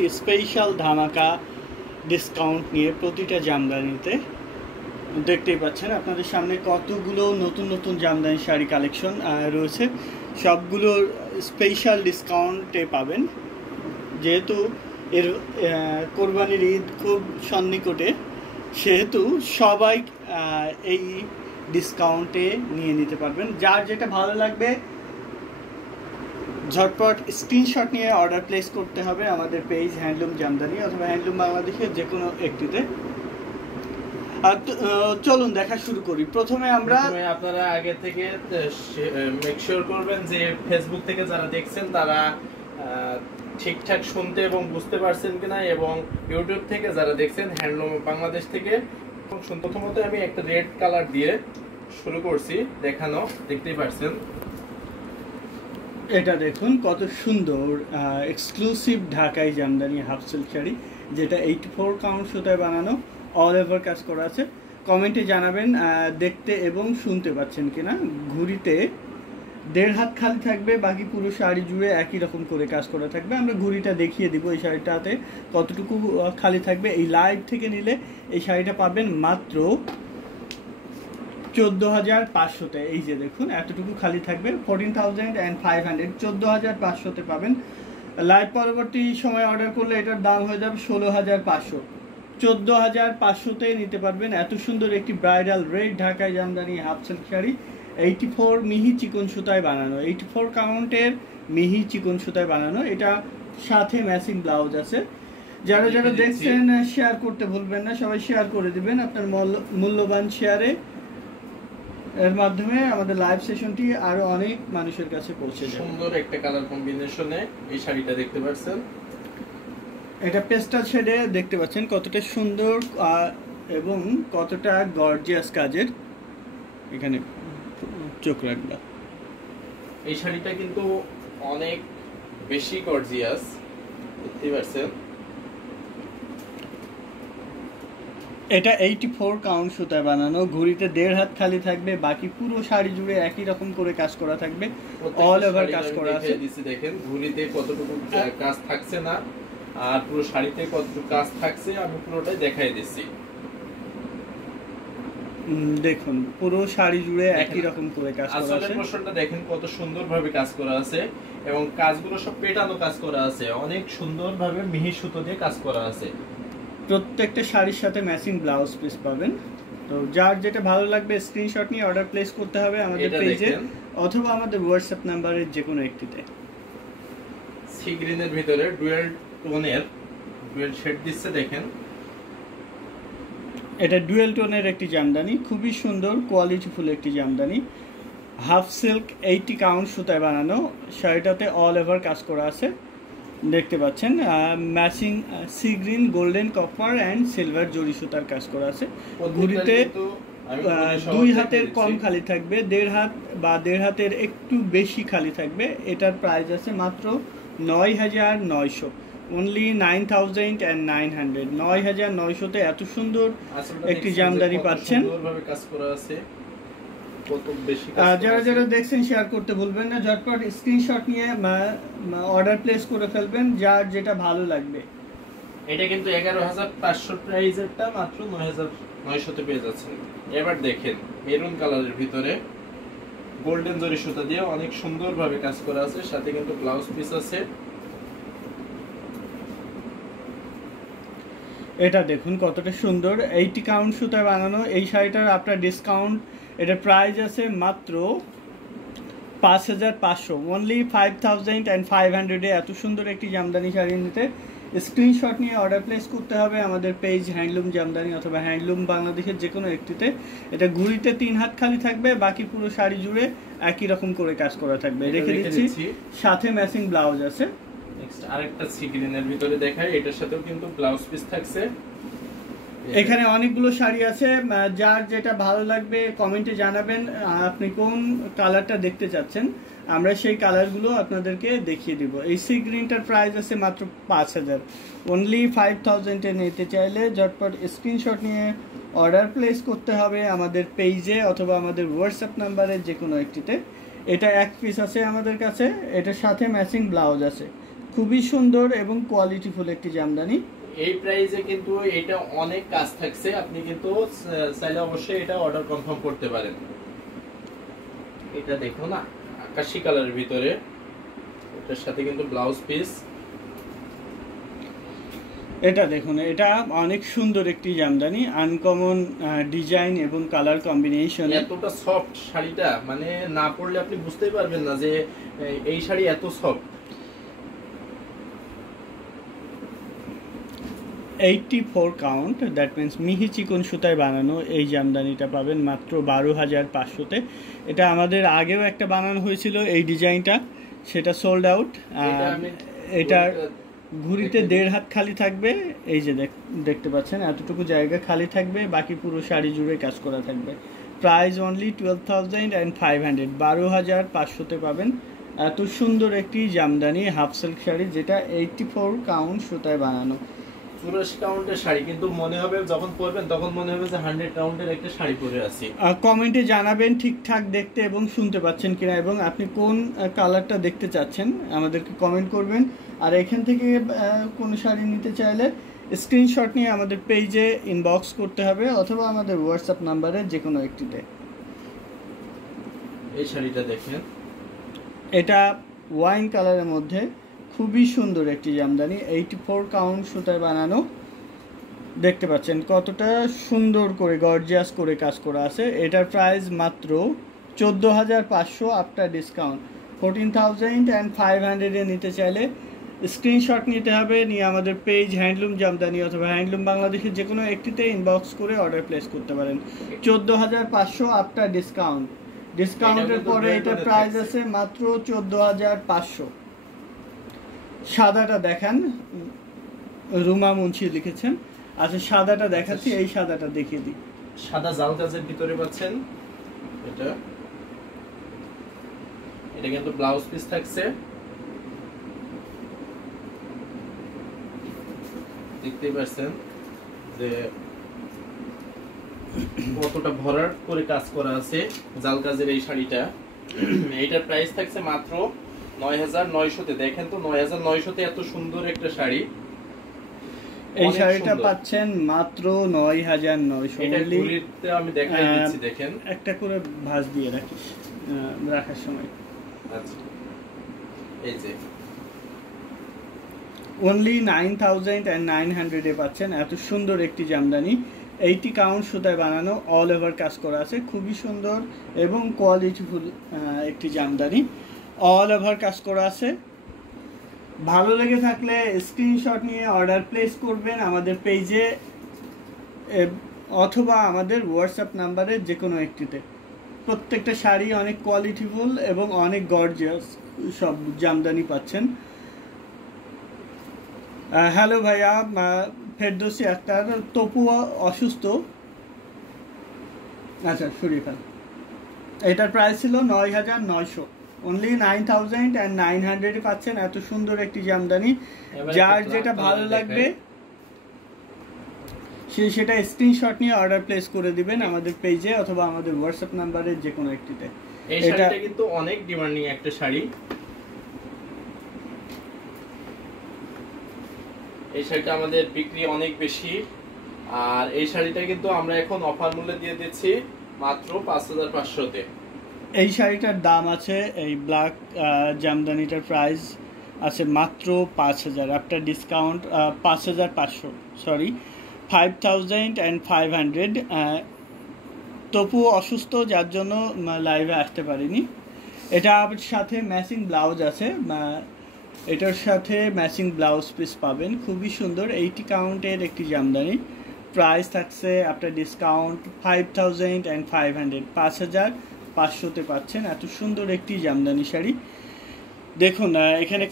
Special ধামাকা discount নিয়ে প্রতিটা জামদানিতে দেখতেই পাচ্ছেন আপনাদের সামনে কতগুলো নতুন নতুন জামদানি শাড়ি কালেকশন রয়েছে। সবগুলো স্পেশাল ডিসকাউন্টে পাবেন, যেহেতু এর কোরবানির ঈদ খুব সন্নিকটে, সেহেতু সবাই এই ডিসকাউন্টে নিয়ে নিতে পারবেন। যার যেটা ভালো লাগবে ঝটপট স্ক্রিনশট নিয়ে অর্ডার প্লেস করতে হবে আমাদের পেজ হ্যান্ডলুম জামদানি অথবা হ্যান্ডলুম বাংলাদেশের যে কোনো একটিতে। আর চলুন দেখা শুরু করি। প্রথমে আপনারা আগে থেকে মেক শিওর করবেন যে ফেসবুক থেকে যারা দেখছেন তারা ঠিকঠাক শুনতে এবং বুঝতে পারছেন কিনা, এবং ইউটিউব থেকে যারা দেখছেন হ্যান্ডলুম বাংলাদেশ থেকে। প্রথমত আমি একটা রেড কালার দিয়ে শুরু করছি দেখানো, দেখতেই পাচ্ছেন। এটা দেখুন কত সুন্দর এক্সক্লুসিভ ঢাকাই জামদানি হাফ সিল্ক শাড়ি, যেটা 84 কাউন্ট সুতায় বানানো, অল ওভার কাজ করা আছে। কমেন্টে জানাবেন দেখতে এবং শুনতে পাচ্ছেন কিনা। ঘুড়িতে 1.5 হাত খালি থাকবে, বাকি পুরো শাড়ি জুড়ে একই রকম করে কাজ করা থাকবে। আমরা ঘুড়িটা দেখিয়ে দিব এই শাড়িটাতে কতটুকু খালি থাকবে। এই লাইভ থেকে নিলে এই শাড়িটা পাবেন মাত্র 14,500-তে। এই যে দেখুন এতটুকু খালি থাকবে, 14,500, 14,500-তে পাবেন। লাইভ পরবর্তী সময় অর্ডার করলে এটার দাম হয়ে যাবে 16,500। 14,500-তে নিতে পারবেন এত সুন্দর একটি ব্রাইডাল রেড ঢাকাই জামদানি হাফ সিল্ক শাড়ি। 84 মিহি চিকন সুতায় বানানো, 84 কাউন্টের মিহি চিকন সুতায় বানানো। এটা সাথে ম্যাচিং ব্লাউজ আছে। যারা যারা দেখছেন শেয়ার করতে ভুলবেন না, সবাই শেয়ার করে দিবেন। আপনার মূল্যবান শেয়ারে এর মাধ্যমে আমাদের লাইভ সেশনটি আরো অনেক মানুষের কাছে পৌঁছে যাবে। সুন্দর একটা কালার কম্বিনেশনে এই শাড়িটা দেখতে পাচ্ছেন। এটা পেস্টাল শেডে দেখতে পাচ্ছেন কতটা সুন্দর এবং কতটা গর্জিয়াস কাজের। এখানে চোখ রাখবা। এই শাড়িটা কিন্তু অনেক বেশি গর্জিয়াস, দেখতে পাচ্ছেন। এটা 84 কাউন্ট সুতায় বানানো, ঘুড়িতে 1.5 হাত খালি থাকবে, বাকি পুরো শাড়ি জুড়ে একই রকম করে কাজ করা থাকবে, অল ওভার কাজ করা আছে। দেখেন ঘুড়িতে কতটুকু কাজ থাকছে না আর পুরো শাড়িতে কতটুকু কাজ থাকছে আমি পুরোটাই দেখাই দিচ্ছি। দেখুন পুরো শাড়ি জুড়ে একই রকম করে কাজ করা আছে। আসলে পোরশনটা দেখেন কত সুন্দরভাবে কাজ করা আছে, এবং কাজগুলো সব পেটানো কাজ করা আছে, অনেক সুন্দরভাবে মিহি সুতো দিয়ে কাজ করা আছে। প্রত্যেকটা শাড়ির সাথে ম্যাচিং ব্লাউজ পিস পাবেন। তো যার যেটা ভালো লাগবে স্ক্রিনশট নিয়ে অর্ডার প্লেস করতে হবে আমাদের পেজে অথবা আমাদের হোয়াটসঅ্যাপ নাম্বারের যে কোনো একটিতে। সি গ্রিনের ভিতরে ডুয়াল টোনের ডুয়াল শেড দিচ্ছে দেখেন। এটা ডুয়েল টোনের একটি জামদানি, খুবই সুন্দর কোয়ালিটিফুল একটি জামদানি। হাফ সিল্ক 80 কাউন্ট সুতায় বানানো, শাড়িটাতে অল ওভার কাজ করা আছে দেখতে পাচ্ছেন। Matching sea green, golden, copper and silver জরি সুতার কাজ করা আছে। ঘুড়িতে 2 হাতের কম খালি থাকবে, 1.5 হাত বা 1.5 হাতের একটু বেশি খালি থাকবে। এটার প্রাইস আছে মাত্র 9,900, অনলি 9,900। 9,900-তে এত সুন্দর একটি জামদানি পাচ্ছেন। যারা যারা দেখছেন শেয়ার করতে ভুলবেন না, ঝটপট স্ক্রিনশট নিয়ে অর্ডার প্লেস করে ফেলবেন যার যেটা ভালো লাগবে। এটা কিন্তু 11,500 প্রাইসেরটা মাত্র 9,900-তে পেয়ে যাচ্ছেন। এবার দেখেন মেরুন কালারের ভিতরে গোল্ডেন জরি সুতা দিয়ে অনেক সুন্দরভাবে কাজ করা আছে, সাথে কিন্তু ব্লাউজ পিস আছে। এটা দেখুন কতটা সুন্দর 80 কাউন্ট সুতায় বানানো এই শাড়িটার আপনার ডিসকাউন্ট, এটার প্রাইস আছে মাত্র 5,500, অনলি 5,500-এ এত সুন্দর একটি জামদানি শাড়ি নিতে স্ক্রিনশট নিয়ে অর্ডার প্লেস করতে হবে আমাদের পেজ হ্যান্ডলুম জামদানি অথবা হ্যান্ডলুম বাংলাদেশের যে কোনো একটিতে। এটা ঘুড়িতে 3 হাত খালি থাকবে, বাকি পুরো শাড়ি জুড়ে একই রকম করে কাজ করা থাকবে। রেখে দিচ্ছি, সাথে ম্যাচিং ব্লাউজ আছে। নেক্সট আরেকটা সি গ্রিনের ভিতরে দেখাই, এটার সাথেও কিন্তু ব্লাউজ পিস থাকছে। এখানে অনেকগুলো শাড়ি আছে, যার যেটা ভালো লাগবে কমেন্টে জানাবেন আপনি কোন কালারটা দেখতে চাচ্ছেন, আমরা সেই কালারগুলো আপনাদেরকে দেখিয়ে দিব। এই সি গ্রিনটার প্রাইস আছে মাত্র 5,000, অনলি 5,000-এ নিতে চাইলে ঝটপট স্ক্রিনশট নিয়ে অর্ডার প্লেস করতে হবে আমাদের পেজে অথবা আমাদের হোয়াটসঅ্যাপ নাম্বারের যে কোনো একটিতে। এটা এক পিস আছে আমাদের কাছে, এটার সাথে ম্যাচিং ব্লাউজ আছে। খুবই সুন্দর এবং কোয়ালিটিফুল একটি জামদানি। এই প্রাইসে কিন্তু এটা অনেক কাজ থাকছে, আপনি কিন্তু চাইলে অবশ্যই এটা অর্ডার কনফার্ম করতে পারেন। এটা দেখো না আকাশী কালারের ভিতরে, এটার সাথে কিন্তু ব্লাউজ পিস। এটা দেখুন, এটা অনেক সুন্দর একটি জামদানি, আনকমন ডিজাইন এবং কালার কম্বিনেশন। এতটা সফট শাড়িটা, মানে না পরলে আপনি বুঝতেই পারবেন না যে এই শাড়ি এত সফট। 84 কাউন্ট, দ্যাট মিনস মিহি চিকন সুতায় বানানো এই জামদানিটা পাবেন মাত্র 12,500-তে। এটা আমাদের আগেও একটা বানানো হয়েছিল এই ডিজাইনটা, সেটা সোল্ড আউট। এটার ঘুরিতে 1.5 হাত খালি থাকবে, এই যে দেখতে পাচ্ছেন এতটুকু জায়গা খালি থাকবে, বাকি পুরো শাড়ি জুড়ে কাজ করা থাকবে। প্রাইস অনলি 12,500, 12,500-তে পাবেন এত সুন্দর একটি জামদানি হাফ সিল্ক শাড়ি, যেটা 84 কাউন্ট সুতায় বানানো। 84 কাউন্টের শাড়ি, কিন্তু মনে হবে যখন পরবেন তখন মনে হবে যে 100 কাউন্টের একটা শাড়ি পরে আছি। কমেন্টে জানাবেন ঠিকঠাক দেখতে এবং শুনতে পাচ্ছেন কিনা, এবং আপনি কোন কালারটা দেখতে চাচ্ছেন আমাদেরকে কমেন্ট করবেন। আর এখান থেকে কোনো শাড়ি নিতে চাইলে স্ক্রিনশট নিয়ে আমাদের পেজে ইনবক্স করতে হবে, অথবা আমাদের হোয়াটসঅ্যাপ নাম্বারে যে কোনো একটিতে। এই শাড়িটা দেখেন, এটা ওয়াইন কালারের মধ্যে খুবই সুন্দর একটি জামদানি, 84 কাউন্ট সুতায় বানানো। দেখতে পাচ্ছেন কতটা সুন্দর করে গর্জিয়াস করে কাজ করা আছে। এটার প্রাইস মাত্র 14,500 আফটার ডিসকাউন্ট। 14,500-এ নিতে চাইলে স্ক্রিনশট নিতে হবে, নিয়ে আমাদের পেজ হ্যান্ডলুম জামদানি অথবা হ্যান্ডলুম বাংলাদেশের যে কোনো একটিতে ইনবক্স করে অর্ডার প্লেস করতে পারেন। 14,500 আফটার ডিসকাউন্ট। ডিসকাউন্টের পরে এটার প্রাইস আছে মাত্র 14,500। সাদাটা দেখান, রুমা মুন্সি লিখেছেন। আচ্ছা, সাদাটা দেখাচ্ছি, এই সাদাটা দেখিয়ে দিই। সাদা জাল কাজের ভিতরে পাচ্ছেন এটা। এটা কিন্তু ব্লাউজ পিস থাকছে, দেখতেই পাচ্ছেন যে কতটা ভরাট করে কাজ করা আছে জাল কাজের এই শাড়িটা। এইটার প্রাইস থাকছে মাত্র 9,900-তে। দেখেন তো 9,900-তে এত সুন্দর একটা শাড়ি। এই শাড়িটা পাচ্ছেন মাত্র 9,900। এটা ঘুরিতে আমি দেখাই দিচ্ছি, দেখেন একটা করে ভাঁজ দিয়ে রাখিস রাখার সময়। আচ্ছা, এই যে অনলি 9,900-এ পাচ্ছেন এত সুন্দর একটি জামদানি। 80 কাউন্ট সুতায় বানানো, অল ওভার কাজ করা আছে, খুবই সুন্দর এবং কোয়ালিটিফুল একটি জামদানি, অল ওভার কাজ করা আছে। ভালো লেগে থাকলে স্ক্রিনশট নিয়ে অর্ডার প্লেস করবেন আমাদের পেজে অথবা আমাদের হোয়াটসঅ্যাপ নাম্বারে যে কোনো একটিতে। প্রত্যেকটা শাড়ি অনেক কোয়ালিটিফুল এবং অনেক গর্জিয়াস সব জামদানি পাচ্ছেন। হ্যালো ভাইয়া, ফেরদৌসি আক্তার। তপু অসুস্থ, আচ্ছা শরীফা। এটার প্রাইস ছিল 9,900, অনলি 9,900-এ পাচ্ছেন এত সুন্দর একটি জামদানি। যার যেটা ভালো লাগবে সেটা স্ক্রিনশট নিয়ে অর্ডার প্লেস করে দিবেন আমাদের পেজে অথবা আমাদের হোয়াটসঅ্যাপ নাম্বারে যে কোনো একটিতে। এই শাড়িটা কিন্তু অনেক ডিমান্ডিং একটা শাড়ি। এই শাড়িটা আমাদের বিক্রি অনেক বেশি, আর এই শাড়িটা কিন্তু আমরা এখন অফার মূল্যে দিয়ে দিচ্ছি মাত্র 5,500-তে। এই শাড়িটার দাম আছে, এই ব্ল্যাক জামদানিটার প্রাইস আছে মাত্র 5,000 আফটার ডিসকাউন্ট। 5,500, সরি 5,500। তপু অসুস্থ, যার জন্য লাইভে আসতে পারিনি। এটার সাথে ম্যাচিং ব্লাউজ আছে, এটার সাথে ম্যাচিং ব্লাউজ পিস পাবেন, খুবই সুন্দর। 80 কাউন্টের একটি জামদানি, প্রাইস থাকছে আফটার ডিসকাউন্ট 5,500। 5,500-তে পাচ্ছেন এত সুন্দর একটি জামদানি শাড়ি। দেখুন এখানে